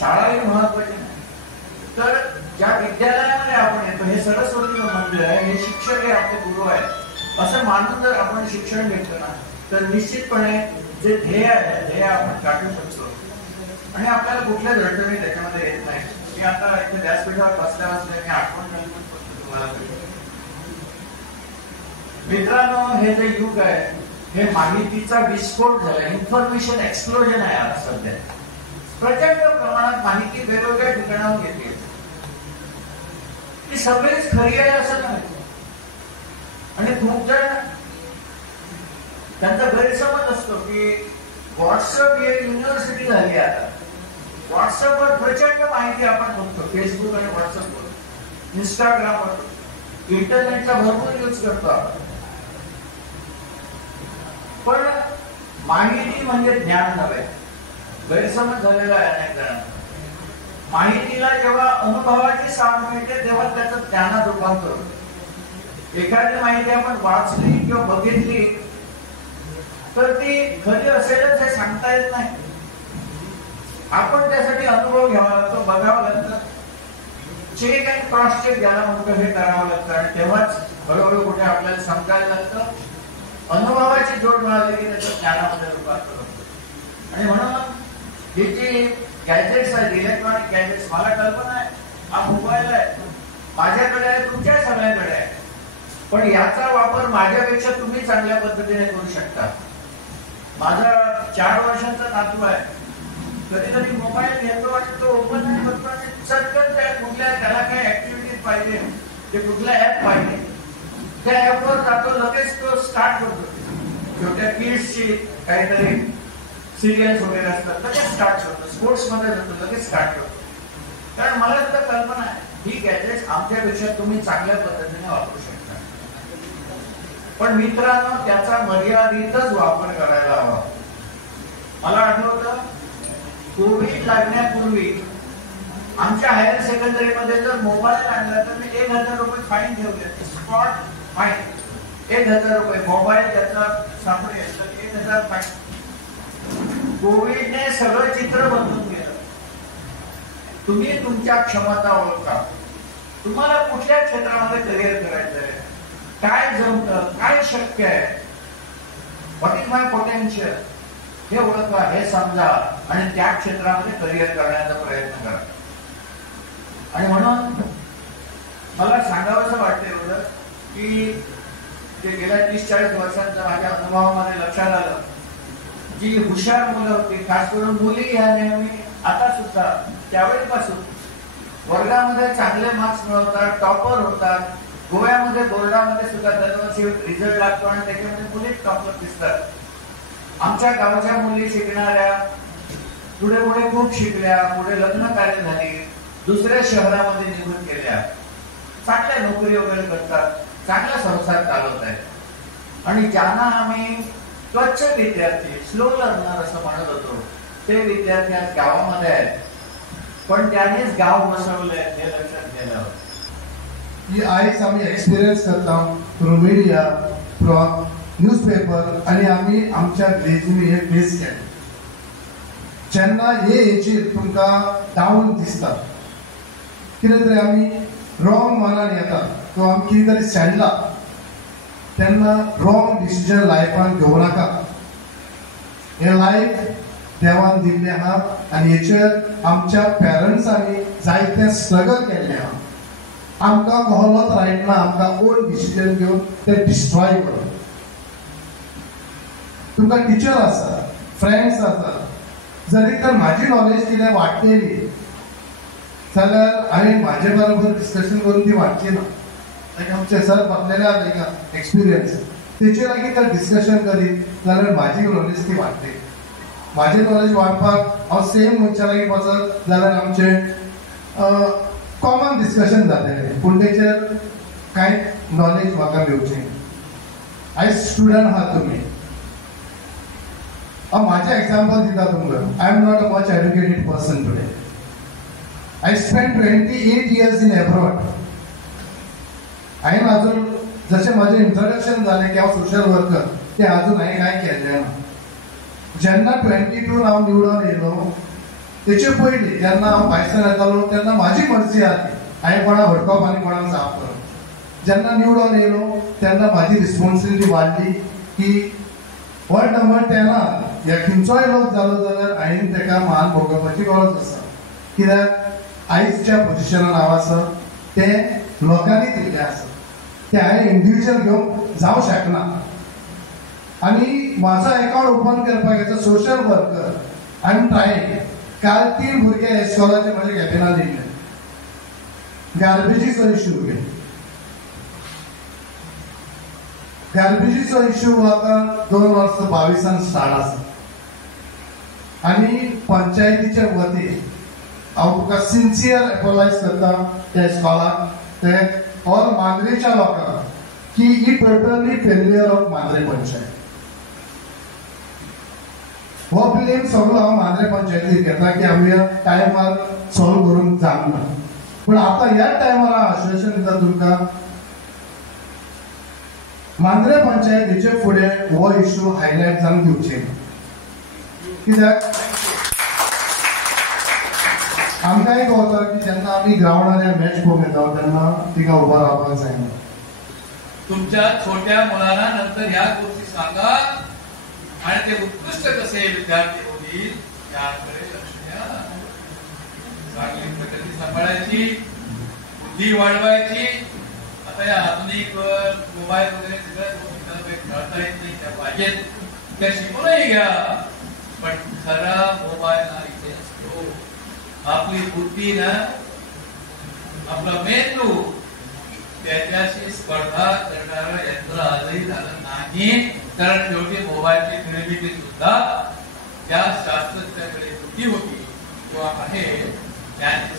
शाळाही महत्वाची नाही. तर ज्या विद्यालयामध्ये आपण येतो, हे सरस्वती मंदिर आहे, हे शिक्षक हे आपले गुरु आहेत असं मानून जर आपण शिक्षण घेतलं ना, तर निश्चितपणे जे ध्येय आहे ध्येय आपण गाठू शकतो आणि आपल्याला कुठल्याच अडचणी त्याच्यामध्ये येत नाही. मी आता इथे व्यासपीठावर बसल्या बसल्या मी आठवण करून तुम्हाला मित्रांनो, हे जे युग आहे हे माहितीचा विस्फोट झाला, इन्फॉर्मेशन एक्सप्लोजन आहे. आता सध्या प्रचंड प्रमाणात माहिती वेगवेगळ्या ठिकाणाहून येते. ती सगळीच खरी आहे असं नाही आणि खूप जण त्यांचा गैरसमज असतो की व्हॉट्सअप ही युनिव्हर्सिटी झाली. आता व्हॉट्सअपवर प्रचंड माहिती आपण बघतो, फेसबुक आणि व्हॉट्सअपवर, इंस्टाग्रामवर, इंटरनेटचा भरपूर यूज करतो आपण. पण माहिती म्हणजे ज्ञान नव्हे, गैरसमज झालेला आहे अनेक जणांना. माहितीला जेव्हा अनुभवाची साथ मिळते तेव्हा त्याचं ज्ञानात रूपांतर होतं. एखादी माहिती आपण वाचली किंवा बघितली तर ती खरी असेलच हे सांगता येत नाही. आपण त्यासाठी अनुभव घ्यावा लागतो, बघावं लागतं, चेक अँड क्रॉस चेक ज्याला म्हणतो हे करावं लागतं आणि तेव्हाच हळूहळू कुठे आपल्याला समजायला लागतं. अनुभवाची जोड मिळाली की त्याचं ज्ञानामध्ये रूपांतर होतं. आणि म्हणून हे जे गॅजेट्स आहेत, इलेक्ट्रॉनिक गॅजेट्स, मला कल्पना आहे हा मोबाईल आहे, माझ्याकडे आहे, तुमच्या सगळ्यांकडे आहे, पण याचा वापर माझ्यापेक्षा तुम्ही चांगल्या पद्धतीने करू शकता. माझा 4 वर्षांचा नातू आहे, कधी कधी मोबाईल घेतो आणि तो ओपन नाही करतो आणि चटकन कुठल्या त्याला काही ऍक्टिव्हिटीज पाहिजे, ते कुठला ऍप पाहिजे, त्या ऍपवर जातो, लगेच तो स्टार्ट करतो. छोट्या किड्सची काहीतरी सिरियल्स वगैरे असतात, लगेच स्टार्ट करतो. स्पोर्ट्स मध्ये जातो, लगेच स्टार्ट करतो. कारण मला तर कल्पना आहे ही गॅजेट्स आमच्यापेक्षा तुम्ही चांगल्या पद्धतीने वापरू शकता. पण मित्रांनो, त्याचा मर्यादितच वापर करायला हवा. मला आठवतं कोविड लागण्यापूर्वी आमच्या हायर सेकंडरी मध्ये जर मोबाईल आणला तर मी 1000 रुपये फाईन ठेवले, स्पॉट फाईन. 1000 रुपये मोबाईल त्याचा सापडेल तर 1000 फाईन. कोविडने सगळं चित्र बदलून गेलं. तुम्ही तुमच्या क्षमता ओळखा, तुम्हाला कुठल्या क्षेत्रामध्ये करिअर करायचं आहे, काय जमतं, काय शक्य आहे, व्हॉट इज माय पोटेन्शियल हे ओळखा, हे समजा आणि त्या क्षेत्रामध्ये करिअर करण्याचा प्रयत्न करा. आणि म्हणून मला सांगावंसं वाटतं एवढं की ते गेल्या 30-40 वर्षांच्या माझ्या अनुभवामध्ये लक्षात आलं, जी हुशार मुलं होती, खास करून मुली, ह्या नेहमी आता सुद्धा त्यावेळीपासून वर्गामध्ये चांगले मार्क्स मिळवतात, टॉपर होतात. गोव्यामध्ये बोर्डामध्ये सुद्धा दरवर्षी रिझल्ट लागतो आणि त्याच्यामध्ये मुलीच टॉपर दिसतात. आमच्या गावच्या मुली शिकणाऱ्या पुढे पुढे खूप शिकल्या, पुढे लग्न कार्य झाली, दुसऱ्या शहरामध्ये निवड केल्या, चांगल्या नोकरी वगैरे करतात, चांगला संसार चालवत आहेत. आणि ज्यांना आम्ही स्वच्छ विद्यार्थी, स्लो लर्नर असं म्हणत होतो, ते विद्यार्थी आज गावामध्ये आहेत. पण त्यांनीच गाव बसवलंय हे लक्षात घ्यायला हवं. ही आयज आम्ही एक्सपिरियन्स करता थ्रू मिडिया, फ्रॉम न्यूजपेपर आणि आम्ही आमच्या विलेजींनी हे फेस केले. जेन्ना हे एजीर तुमकां डाऊन दिसता, कितें तरी आमी रॉंग मनान येता, तो आमी कितें तरी शेणला, तेन्ना रॉंग डिसिजन लायफान घेवं नाका. हे लायफ देवान दिल्लें आहा आनी हेचेर आमच्या पेरंट्सांनी जायते स्ट्रगल केल्लें आहा. आमकां कहलोच रायट ना आमकां ओन डिसिजन घेवन ते डिस्ट्रॉय करप. तुमकां टिचर आसा, फ्रेंड्स आसा, जरी तर म्हाजी नॉलेज कितें वाडटली जाल्यार हांवें म्हाजे बरोबर डिस्कशन करून ती वाडची ना. लायक आमचे सर बसलेले आहा लायक एक्सपिरियन्स, तेचे लागीं तर डिस्कशन करीत जाल्यार म्हाजी नॉलेज ती वाडटली. म्हाजें नॉलेज वाडपाक हांव सेम मनशा लागीं बसत जाल्यार आमचें कॉमन डिस्कशन जातलें, पूण तेचेर कांय नॉलेज म्हाका मेळचें. आयज स्टुडंट आहात तुमी, हांव म्हाजें एग्जाम्पल दिता तुमकां. I am not a much educated person today. I spend 28 years in abroad. हांवें अजून जशें म्हाजें इंट्रोडक्शन जालें की हांव सोशल वर्कर, तें अजून हांवें कांय केल्लें ना. जेन्ना 22 हांव निवडून येयलो तेचे पयलीं जेन्ना हांव भायसान येतालो तेन्ना म्हाजी मर्जी आसली हांवें कोणाक हडकप आनी कोणाक जाप करप. जेन्ना निवडून येयलो तेन्ना म्हाजी रिस्पॉन्सिबिलिटी वाडली की वॉर्ड नंबर 10 खंयचोय लोक जालो जाल्यार हांवें ताका मान भोगोवपाची गरज आसा. कित्याक आयज ज्या पोजिशनान हांव आसा तें लोकांनी दिल्लें आसा, तें हांवें इंडिविज्युअल घेवंक जावं शकना. आनी म्हाजो अकाउंट ओपन करपाक as a social worker I am trying. काल 3 भुरगे इस्कॉलाचे म्हाजे कॅबिनान येयले. गार्बेजीचो इश्यू घेवन गार्बेजीचो इश्यू आतां 2022 स्टार्ट आसा आनी पंचायतीच्या वतीन हांव तुका सिन्सियर एपोलायज करता त्या इस्कॉलाक, ते ऑल मांद्रेच्या लोकांक की ही totally failure of Mandrem panchayat. हो ब्लेम सगळो हांव मांद्रे पंचायतीक घेता की आमी टायमार सॉल्व करूंक जावना. पूण आतां ह्या टायमार हांव आश्वासन दिता तुमकां मांद्रे पंचायतीचे फुडें हो इश्यू हायलायट जावंक दिवचे ना. कित्याक आमकांय कळटा की जेन्ना आमी ग्रावंडार मॅच पळोवंक येता तेन्ना तिका उबो रावपाक जायना. तुमच्या छोट्या मुलांना नंतर ह्या गोष्टी सांगा आणि ते उत्कृष्ट कसे विद्यार्थी होतील याकडे लक्ष द्या. चांगली प्रगती सांभाळायची, बुद्धी वाढवायची. आता या आधुनिक मोबाईल वगैरे सगळ्या खेळता येत नाही, त्या पाहिजेत, त्या शिकूनही घ्या. पण खरा मोबाईल हा इथे असतो. आपली बुद्धी ना, आपला मेंदू त्याच्याशी स्पर्धा करणारं यंत्र आजही झालं नाही. कारण शेवटी मोबाईलची निर्मिती सुद्धा त्या शास्त्रज्ञाकडे बुद्धी होती किंवा आहे त्याने